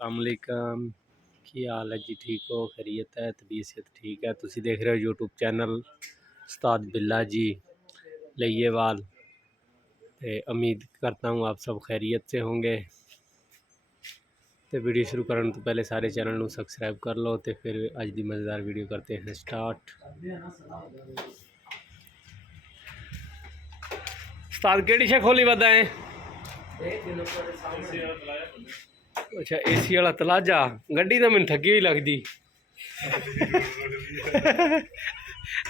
अस्सलामुअलैकुम की हाल है जी। ठीक हो? खैरियत है? तबीयत ठीक है? तुसी देख रहे हो यूट्यूब चैनल उस्ताद बिल्ला जी लइयेवाल। उम्मीद करता हूँ आप सब खैरियत से होंगे। तो वीडियो शुरू करने तो पहले सारे चैनल को सबसक्राइब कर लो। तो फिर अज की मज़ेदार वीडियो करते हैं स्टार्ट। उस्ताद केड़ी शे खोली वदा है? अच्छा एसी वाला तलाजा। गड्डी तो मैंने थकी हुई लगती।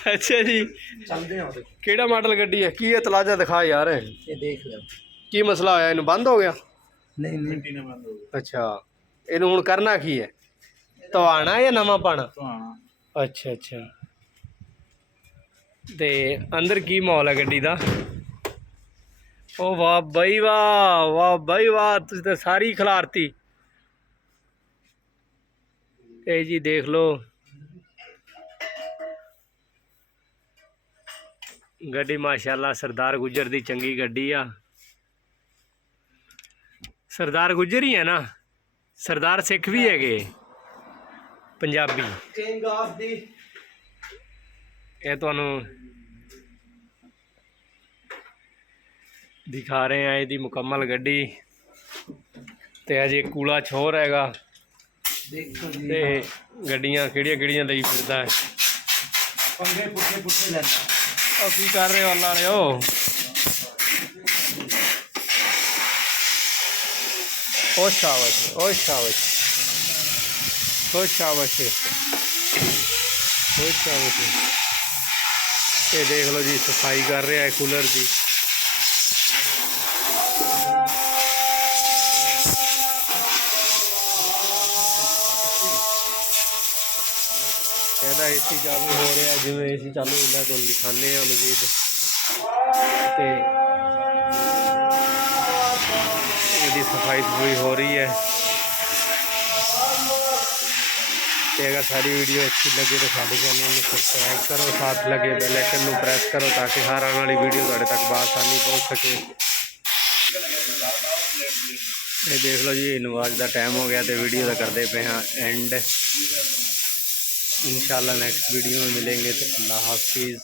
अच्छा जी केड़ा मॉडल गड्डी है? की है तलाजा दिखा यार। ये देख लो की मसला होया? इन्हू बंद हो गया? नहीं अच्छा इन्हू हुण करना की है? तो आना या नवा पाना? अच्छा अच्छा ते अंदर की माहौल है गड्डी दा? ओ वाह बई वाह, वाह बई वाह, तुसीं तो सारी खिलारती। ए जी देख लो गड्डी माशाल्लाह सरदार गुजर दी चंगी गड्डी आ। सरदार गुजर ही है ना? सरदार सिख भी है पंजाबी? ये तुहानू दिखा रहे हैं इसकी मुकम्मल गड्डी। ते अजे कूड़ा छोर हैगा ते गड्डियां किहड़ियां लई फिरदा है। ओ की कर रहे हो अल्लाह वाले? ओ शाबाश, ओ शाबाश, ओ शाबाश, ओ शाबाश। ये देख लो जी सफाई कर रहा है कूलर की। कहता एसी चालू हो रहा है, जिमें एसी चालू होता तुम दिखाने मजीद। यदि सफाई सफाई हो रही है। अगर सारी वीडियो अच्छी लगे तो साढ़े चैनल में सब्सक्राइब करो, साथ लगे बेल आइकन को प्रेस करो ताकि हर आने वाली वीडियो तुहाडे तक बआसानी पहुँच सके। ये देख लो जी नमाज का टाइम हो गया तो वीडियो का करते पे हाँ एंड। इंशाल्लाह नेक्स्ट वीडियो में मिलेंगे तो अल्लाह हाफिज़।